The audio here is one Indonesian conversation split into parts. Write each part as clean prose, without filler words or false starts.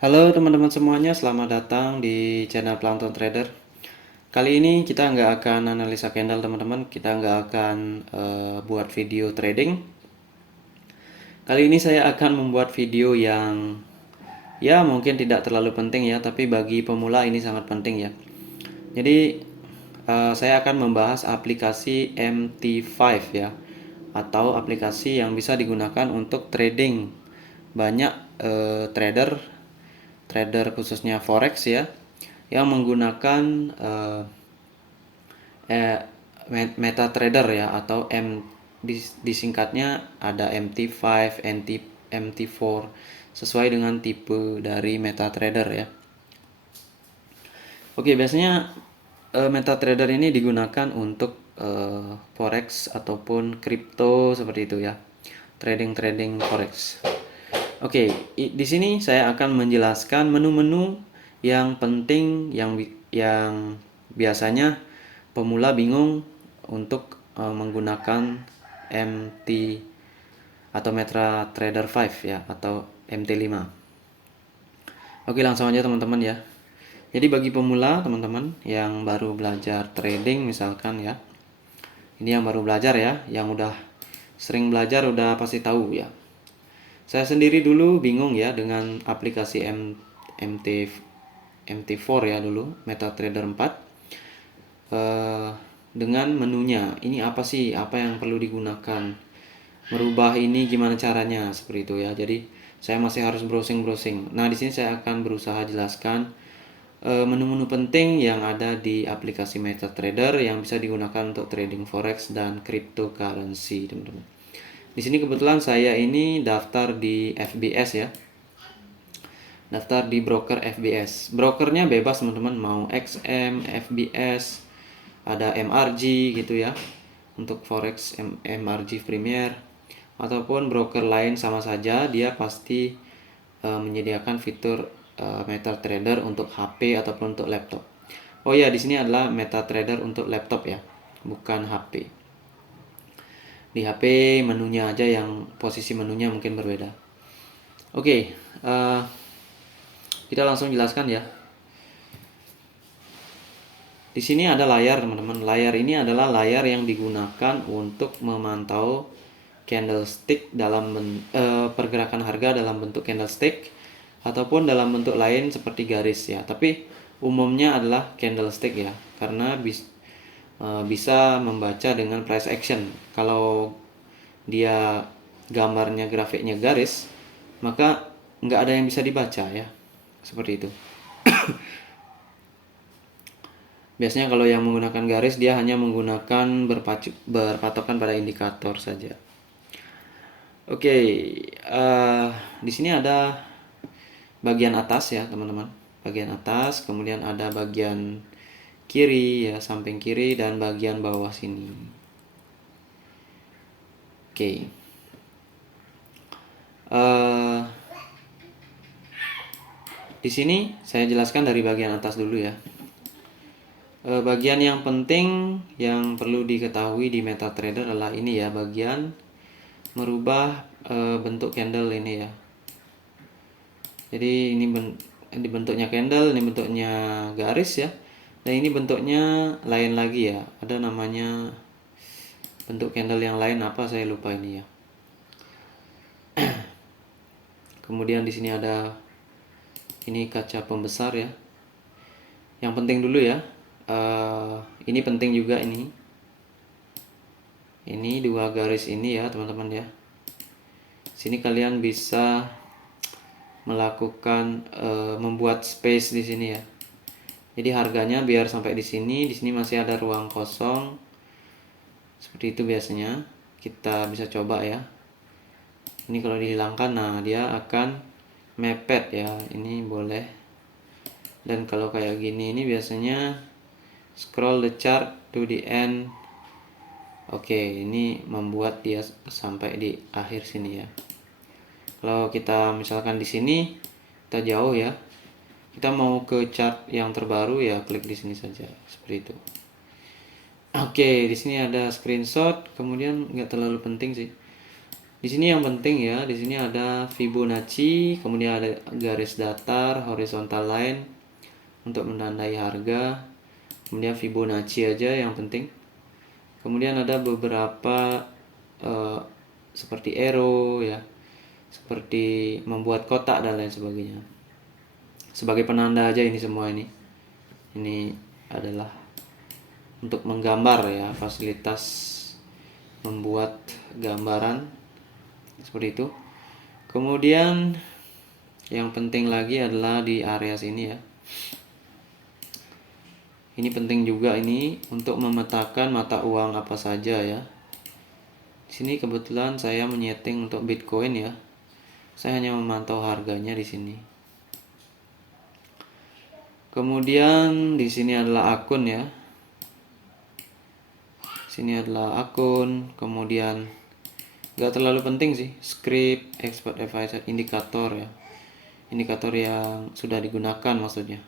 Halo teman-teman semuanya, selamat datang di channel Plankton Trader. Kali ini kita nggak akan analisa candle teman-teman, kita nggak akan buat video trading. Kali ini saya akan membuat video yang ya mungkin tidak terlalu penting ya, tapi bagi pemula ini sangat penting ya. Jadi saya akan membahas aplikasi MT5 ya, atau aplikasi yang bisa digunakan untuk trading. Banyak trader khususnya forex ya yang menggunakan MetaTrader ya, atau disingkatnya ada MT5, MT4 sesuai dengan tipe dari MetaTrader ya. Oke, biasanya MetaTrader ini digunakan untuk forex ataupun kripto seperti itu ya. Trading forex. Oke, di sini saya akan menjelaskan menu-menu yang penting yang biasanya pemula bingung untuk menggunakan MT atau MetaTrader 5 ya, atau MT5. Oke, langsung aja teman-teman ya. Jadi bagi pemula teman-teman yang baru belajar trading misalkan ya. Ini yang baru belajar ya, yang udah sering belajar udah pasti tahu ya. Saya sendiri dulu bingung ya dengan aplikasi MT4 ya dulu, MetaTrader 4. Dengan menunya, ini apa sih, apa yang perlu digunakan, merubah ini gimana caranya, seperti itu ya. Jadi saya masih harus browsing. Nah, di sini saya akan berusaha jelaskan menu-menu penting yang ada di aplikasi MetaTrader yang bisa digunakan untuk trading forex dan cryptocurrency, teman-teman. Di sini kebetulan saya ini daftar di FBS ya. Daftar di broker FBS. Brokernya bebas teman-teman, mau XM, FBS, ada MRG gitu ya. Untuk forex MRG Premier, ataupun broker lain sama saja, dia pasti menyediakan fitur MetaTrader untuk HP ataupun untuk laptop. Oh ya, di sini adalah MetaTrader untuk laptop ya, bukan HP. Di HP menunya aja yang posisi menunya mungkin berbeda. Oke, kita langsung jelaskan ya. Di sini ada layar teman-teman. Layar ini adalah layar yang digunakan untuk memantau candlestick dalam pergerakan harga dalam bentuk candlestick ataupun dalam bentuk lain seperti garis ya. Tapi umumnya adalah candlestick ya, karena bisa membaca dengan price action. Kalau dia gambarnya grafiknya garis, maka nggak ada yang bisa dibaca ya, seperti itu. Biasanya kalau yang menggunakan garis, dia hanya menggunakan berpatokan pada indikator saja. Oke, di sini ada bagian atas ya teman-teman. Bagian atas, kemudian ada bagian kiri ya, samping kiri, dan bagian bawah sini. Oke. Di sini saya jelaskan dari bagian atas dulu ya. Bagian yang penting yang perlu diketahui di MetaTrader adalah ini ya, bagian merubah bentuk candle ini ya. Jadi ini bentuknya candle, ini bentuknya garis ya, dan ini bentuknya lain lagi ya. Ada namanya bentuk candle yang lain, apa saya lupa ini ya. Kemudian di sini ada ini kaca pembesar ya. Yang penting dulu ya. Ini penting juga ini. Ini dua garis ini ya teman-teman ya. Sini kalian bisa melakukan membuat space di sini ya. Jadi harganya biar sampai di sini masih ada ruang kosong. Seperti itu biasanya. Kita bisa coba ya. Ini kalau dihilangkan, nah dia akan mepet ya. Ini boleh. Dan kalau kayak gini ini biasanya scroll the chart to the end. Oke, ini membuat dia sampai di akhir sini ya. Kalau kita misalkan di sini, kita jauh ya. Kita mau ke chart yang terbaru ya, klik di sini saja seperti itu. Oke, di sini ada screenshot, kemudian nggak terlalu penting sih. Di sini yang penting ya, di sini ada Fibonacci, kemudian ada garis datar, horizontal line untuk menandai harga. Kemudian Fibonacci aja yang penting. Kemudian ada beberapa seperti arrow ya, seperti membuat kotak dan lain sebagainya. Sebagai penanda aja ini semua ini. Ini adalah untuk menggambar ya, fasilitas membuat gambaran seperti itu. Kemudian yang penting lagi adalah di area sini ya. Ini penting juga ini untuk memetakan mata uang apa saja ya. Di sini kebetulan saya menyeting untuk Bitcoin ya. Saya hanya memantau harganya di sini. Kemudian di sini adalah akun ya. Sini adalah akun, kemudian nggak terlalu penting sih, script, expert advisor, indikator ya. Indikator yang sudah digunakan maksudnya.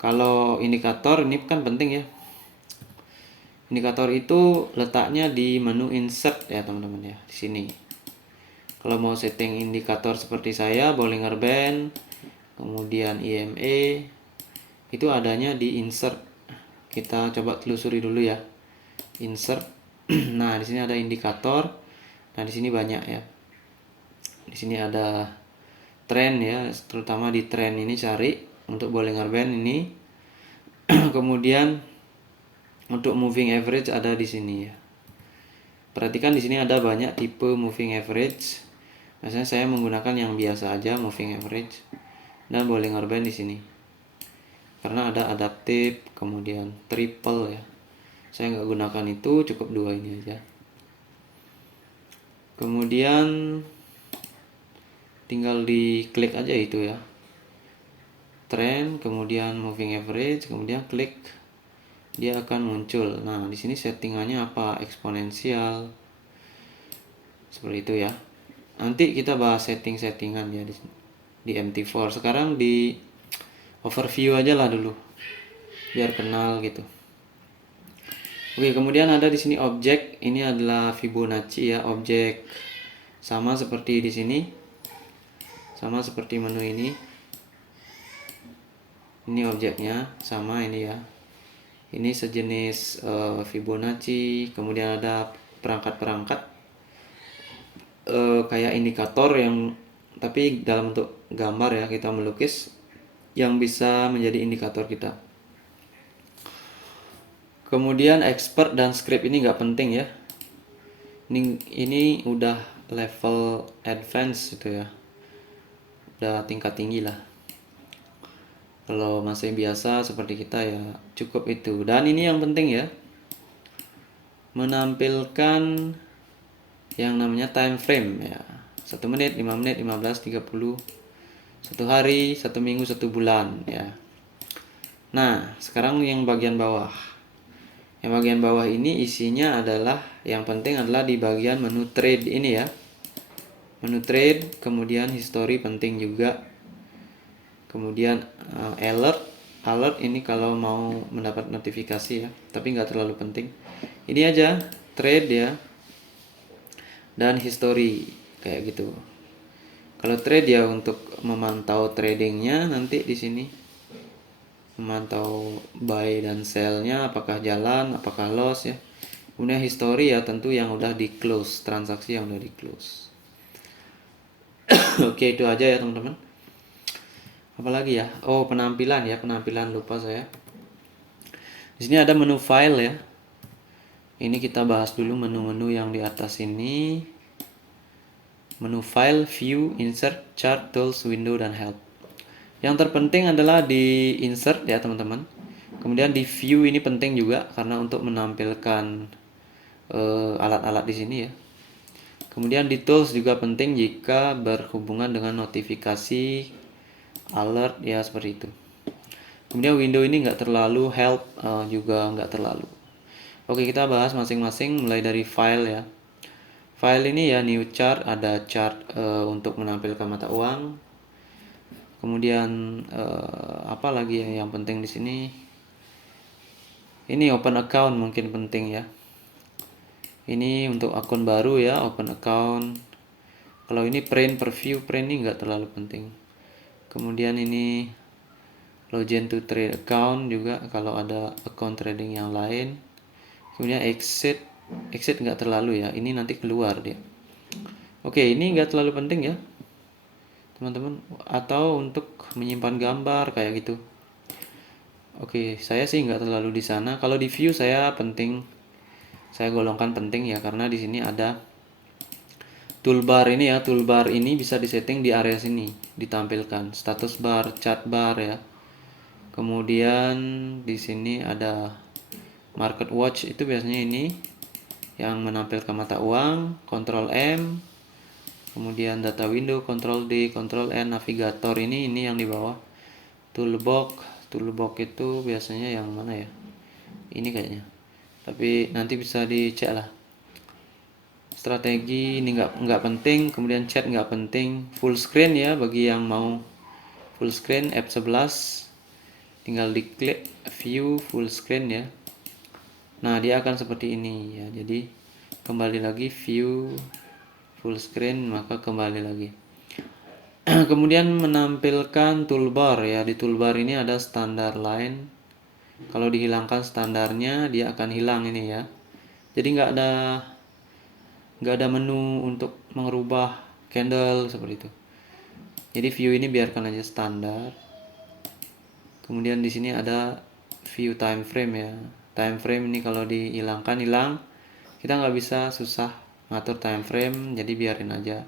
Kalau indikator ini kan penting ya. Indikator itu letaknya di menu insert ya teman-teman ya, di sini. Kalau mau setting indikator seperti saya, Bollinger Band, kemudian EMA, itu adanya di insert. Kita coba telusuri dulu ya. Insert. Nah, di sini ada indikator. Nah, di sini banyak ya. Di sini ada trend ya, terutama di trend ini cari untuk Bollinger Band ini. Kemudian untuk moving average ada di sini ya. Perhatikan di sini ada banyak tipe moving average. Biasanya saya menggunakan yang biasa aja, moving average dan Bollinger Band di sini. Karena ada adaptif, kemudian triple ya. Saya nggak gunakan itu, cukup dua ini aja. Kemudian tinggal diklik aja itu ya. Trend, kemudian moving average, kemudian klik, dia akan muncul. Nah, di sini settingannya apa? Eksponensial. Seperti itu ya. Nanti kita bahas settingan ya di MT4. Sekarang di overview aja lah dulu. Biar kenal gitu. Oke, kemudian ada di sini objek. Ini adalah Fibonacci ya, objek sama seperti di sini. Sama seperti menu ini. Ini objeknya sama ini ya. Ini sejenis Fibonacci, kemudian ada perangkat-perangkat kayak indikator yang tapi dalam bentuk gambar ya, kita melukis yang bisa menjadi indikator kita. Kemudian expert dan script ini nggak penting ya. Ini udah level advance gitu ya. Udah tingkat tinggi lah. Kalau masih biasa seperti kita ya cukup itu. Dan ini yang penting ya, menampilkan yang namanya time frame ya. 1 menit, 5 menit, 15, 30, 1 hari, 1 minggu, 1 bulan ya. Nah, sekarang yang bagian bawah. Yang bagian bawah ini isinya adalah, yang penting adalah di bagian menu trade ini ya. Menu trade, kemudian history penting juga. Kemudian alert ini kalau mau mendapat notifikasi ya, tapi nggak terlalu penting. Ini aja trade ya, dan history kayak gitu. Kalau trade ya untuk memantau tradingnya, nanti di sini memantau buy dan sell-nya, apakah jalan, apakah loss ya. Kemudian history ya, tentu yang udah di close, transaksi yang udah di close. Oke, itu aja ya teman-teman. Apalagi ya? Oh, penampilan ya, penampilan lupa saya. Di sini ada menu file ya. Ini kita bahas dulu menu-menu yang di atas ini. Menu file, view, insert, chart, tools, window, dan help. Yang terpenting adalah di insert ya teman-teman. Kemudian di view ini penting juga karena untuk menampilkan alat-alat di sini ya. Kemudian di tools juga penting jika berhubungan dengan notifikasi, alert ya, seperti itu. Kemudian window ini nggak terlalu, help juga nggak terlalu. Oke, kita bahas masing-masing mulai dari file ya. File ini ya, new chart, ada chart untuk menampilkan mata uang. Kemudian apa lagi yang penting di sini? Ini open account mungkin penting ya. Ini untuk akun baru ya, open account. Kalau ini print preview, print ini nggak terlalu penting. Kemudian ini login to trade account juga kalau ada account trading yang lain. Kemudian exit nggak terlalu ya, ini nanti keluar dia. Oke, ini nggak terlalu penting ya teman-teman, atau untuk menyimpan gambar kayak gitu. Oke, saya sih nggak terlalu di sana. Kalau di view saya penting, saya golongkan penting ya, karena di sini ada toolbar ini ya. Toolbar ini bisa disetting di area sini, ditampilkan status bar, chart bar ya. Kemudian di sini ada market watch, itu biasanya ini yang menampilkan mata uang, Ctrl M, kemudian data window, Ctrl D, Ctrl N, navigator ini yang di bawah. Toolbox itu biasanya yang mana ya? Ini kayaknya. Tapi nanti bisa dicek lah. Strategi ini nggak penting, kemudian chat nggak penting, full screen ya bagi yang mau full screen F11 tinggal diklik view full screen ya. Nah, dia akan seperti ini ya. Jadi kembali lagi view full screen, maka kembali lagi. Kemudian menampilkan toolbar ya. Di toolbar ini ada standar line. Kalau dihilangkan standarnya, dia akan hilang ini ya. Jadi nggak ada menu untuk mengubah candle seperti itu. Jadi view ini biarkan aja standar. Kemudian di sini ada view time frame ya. Time frame ini kalau dihilangkan hilang. Kita nggak bisa, susah ngatur time frame, jadi biarin aja.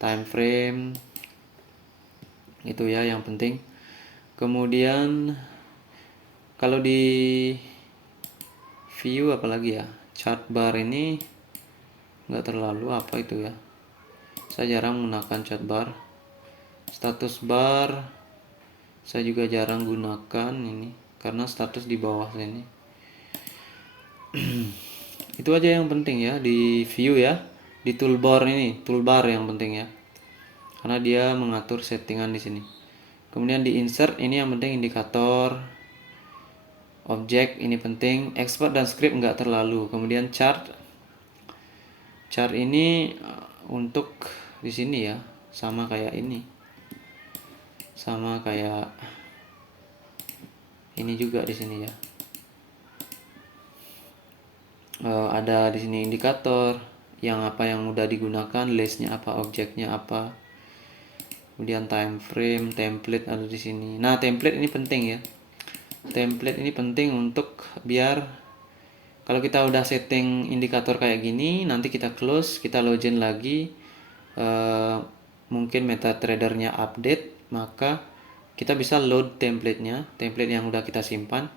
Time frame itu ya yang penting. Kemudian kalau di view apalagi ya, chart bar ini nggak terlalu apa itu ya. Saya jarang menggunakan chart bar. Status bar saya juga jarang gunakan ini karena status di bawah sini. Itu aja yang penting ya di view ya. Di toolbar ini, toolbar yang penting ya. Karena dia mengatur settingan di sini. Kemudian di insert ini yang penting indikator, objek ini penting, expert dan script nggak terlalu. Kemudian chart ini untuk di sini ya, sama kayak ini, sama kayak ini juga di sini ya. Ada di sini indikator yang udah digunakan, listnya apa, objeknya apa. Kemudian time frame, template ada di sini. Nah, template ini penting ya. Template ini penting untuk biar kalau kita udah setting indikator kayak gini, nanti kita close, kita login lagi, mungkin MetaTrader-nya update, maka kita bisa load template-nya, template yang udah kita simpan.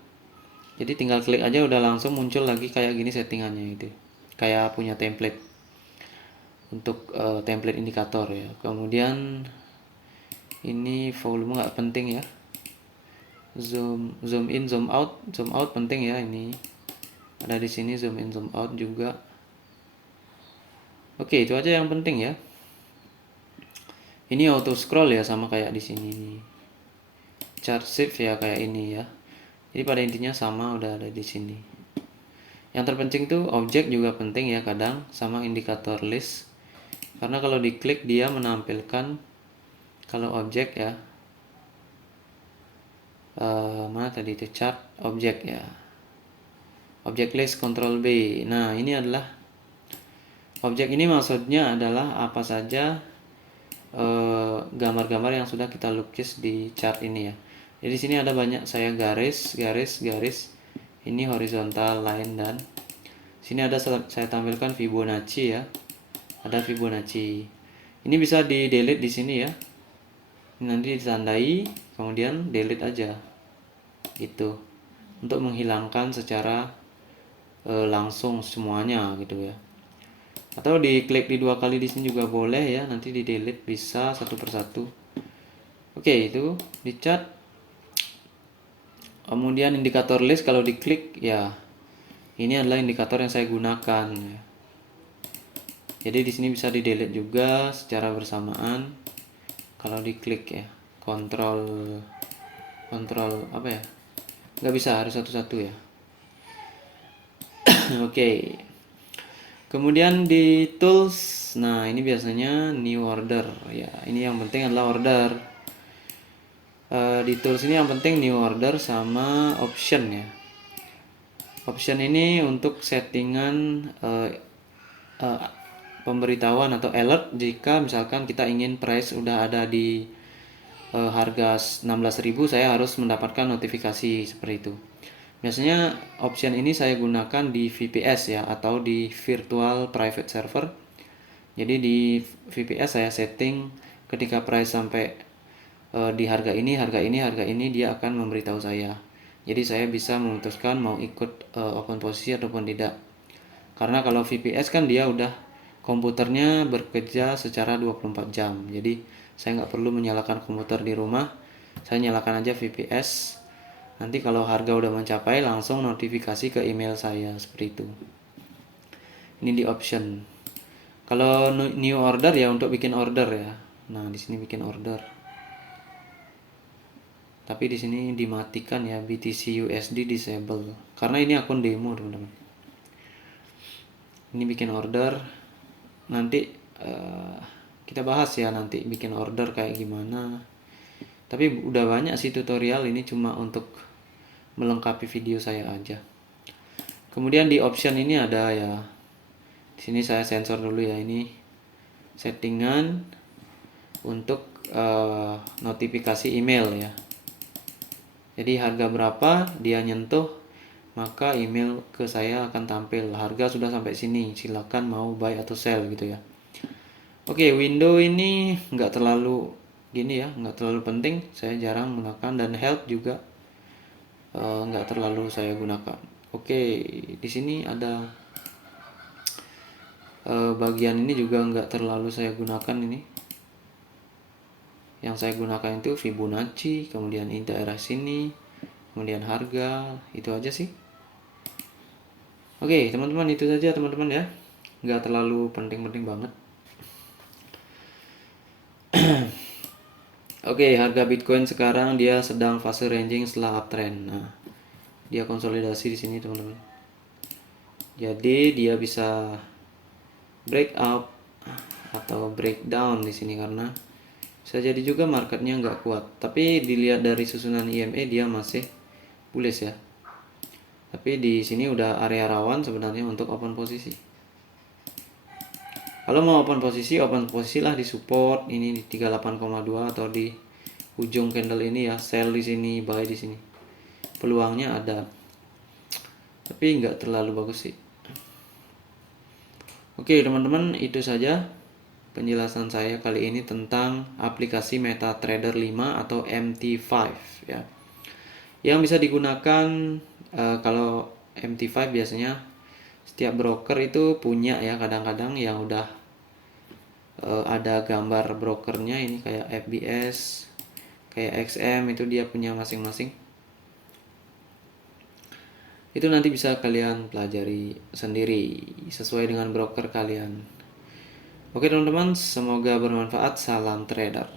Jadi tinggal klik aja udah langsung muncul lagi kayak gini settingannya gitu. Kayak punya template untuk template indikator ya. Kemudian ini volume nggak penting ya. Zoom in, zoom out penting ya ini. Ada di sini zoom in, zoom out juga. Oke, itu aja yang penting ya. Ini auto scroll ya, sama kayak di sini nih. Chart shift ya kayak ini ya. Jadi pada intinya sama, udah ada di sini. Yang terpenting tuh objek juga penting ya kadang, sama indikator list. Karena kalau diklik dia menampilkan kalau objek ya. Mana tadi itu chart objek ya. Objek list Ctrl B. Nah, ini adalah objek, ini maksudnya adalah apa saja gambar-gambar yang sudah kita lukis di chart ini ya. Jadi di sini ada banyak saya garis. Ini horizontal line, dan sini ada saya tampilkan Fibonacci ya. Ada Fibonacci. Ini bisa di delete di sini ya. Nanti ditandai, kemudian delete aja. Gitu. Untuk menghilangkan secara langsung semuanya gitu ya. Atau diklik di 2 kali di sini juga boleh ya, nanti di delete bisa satu persatu. Oke, itu di chart. Kemudian indikator list kalau diklik ya, ini adalah indikator yang saya gunakan ya. Jadi di sini bisa di delete juga secara bersamaan kalau diklik ya. Kontrol apa ya, nggak bisa, harus satu-satu ya. Oke. Kemudian di tools, nah ini biasanya new order ya. Ini yang penting adalah order. Di tools ini yang penting new order sama option ya. Option ini untuk settingan uh, pemberitahuan atau alert jika misalkan kita ingin price udah ada di harga 16.000, saya harus mendapatkan notifikasi seperti itu. Biasanya option ini saya gunakan di VPS ya, atau di virtual private server. Jadi di VPS saya setting ketika price sampai di harga ini, harga ini, harga ini, dia akan memberitahu saya. Jadi saya bisa memutuskan mau ikut open posisi ataupun tidak. Karena kalau VPS kan dia udah komputernya bekerja secara 24 jam. Jadi saya nggak perlu menyalakan komputer di rumah. Saya nyalakan aja VPS. Nanti kalau harga udah mencapai langsung notifikasi ke email saya seperti itu. Ini di option. Kalau new order ya untuk bikin order ya. Nah, di sini bikin order. Tapi di sini dimatikan ya, BTC USD disable. Karena ini akun demo, teman-teman. Ini bikin order. Nanti kita bahas ya nanti bikin order kayak gimana. Tapi udah banyak sih tutorial, ini cuma untuk melengkapi video saya aja. Kemudian di option ini ada ya. Di sini saya sensor dulu ya, ini settingan untuk notifikasi email ya. Jadi harga berapa dia nyentuh, maka email ke saya akan tampil harga sudah sampai sini, silakan mau buy atau sell gitu ya. Oke, window ini nggak terlalu gini ya, nggak terlalu penting, saya jarang menggunakan, dan help juga nggak terlalu saya gunakan. Oke, di sini ada bagian ini juga nggak terlalu saya gunakan ini. Yang saya gunakan itu Fibonacci, kemudian di daerah sini, kemudian harga, itu aja sih. Oke teman-teman, itu saja teman-teman ya, nggak terlalu penting-penting banget. Oke, harga Bitcoin sekarang dia sedang fase ranging setelah uptrend. Nah, dia konsolidasi di sini teman-teman. Jadi dia bisa breakout atau breakdown di sini karena bisa jadi juga marketnya nggak kuat. Tapi dilihat dari susunan IMA dia masih bullish ya. Tapi di sini udah area rawan sebenarnya untuk open posisi. Kalau mau open posisi lah di support ini di 38,2 atau di ujung candle ini ya, sell di sini, buy di sini. Peluangnya ada. Tapi nggak terlalu bagus sih. Oke, teman-teman, itu saja penjelasan saya kali ini tentang aplikasi MetaTrader 5 atau MT5 ya. Yang bisa digunakan kalau MT5 biasanya setiap broker itu punya ya, kadang-kadang yang udah ada gambar brokernya, ini kayak FBS, kayak XM, itu dia punya masing-masing. Itu nanti bisa kalian pelajari sendiri sesuai dengan broker kalian. Oke teman-teman, semoga bermanfaat. Salam trader.